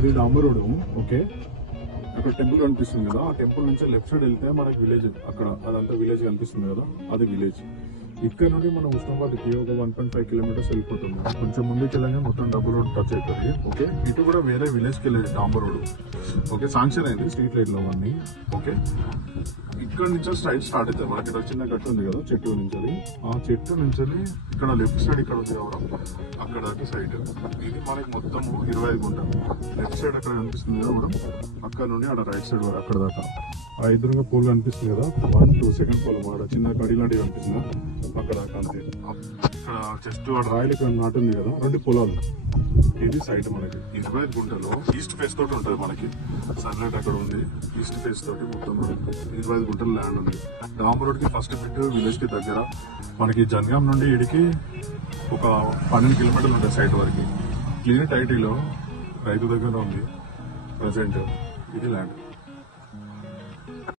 ఇది డాంబర్ road. Okay, అక్కడ temple కనిపిస్తుంది కదా, ఆ టెంపుల్ నుంచి లెఫ్ట్ సైడ్ వెళ్తే మనకి విలేజ్, అక్కడ అదంతా విలేజ్ కనిపిస్తుంది కదా, అది విలేజ్. ఇక్కడ నుండి మనం ఉస్మానాబాద్కి ఒక 1.5 కిలోమీటర్స్ వెళ్ళిపోతుంది. కొంచెం ముందుకు వెళ్ళగానే మొత్తం డబుల్ రోడ్ టచ్ అవుతుంది. ఓకే, ఇటు కూడా వేరే విలేజ్కి వెళ్ళేది డాంబర్ రోడ్. ఓకే, శాంక్షన్ అయింది స్ట్రీట్ లైట్లు అవన్నీ. ఓకే, ఇక్కడ నుంచి స్ట్రైట్ స్టార్ట్ అవుతుంది. మనకి ఇక్కడ చిన్న గట్టు ఉంది కదా చెట్టు నుంచి, ఆ చెట్టు నుంచి ఇక్కడ లెఫ్ట్ సైడ్ ఇక్కడ ఉంది ఎవరు అక్కడ సైడ్. ఇది మనకి మొత్తం 25 గుంటలు. లెఫ్ట్ సైడ్ అక్కడ కనిపిస్తుంది కదా మనం, అక్కడ నుండి అక్కడ రైట్ సైడ్ వరకు అక్కడ దాకా. ఆ ఎదురుగా పోల్ కనిపిస్తుంది కదా, 1, 2 సెకండ్ పోల్ మాట చిన్న గడి లాంటివి కనిపిస్తుంది అక్కడ దాకా అంతే. ఇక్కడ జస్ట్ రాయలు ఇక్కడ నాటుంది కదా, 2 పొలాలు. ఇది సైట్ మనకి 25 గుంటలు. ఈస్ట్ ఫేస్ తోటి ఉంటుంది మనకి, సన్లైట్ అక్కడ ఉంది. ఈస్ట్ ఫేస్ తోటి మొత్తం 25 గుంటలు ల్యాండ్ ఉంది. డాంబర్ రోడ్ కి ఫస్ట్ బిట్ విలేజ్ కి దగ్గర. మనకి జనగాం నుండి ఇడికి ఒక 12 కిలోమీటర్లు ఉంటుంది సైట్ వరకు. క్లియర్ టైటిల్ రైతు దగ్గర ఉంది ప్రజెంట్. ఇది ల్యాండ్.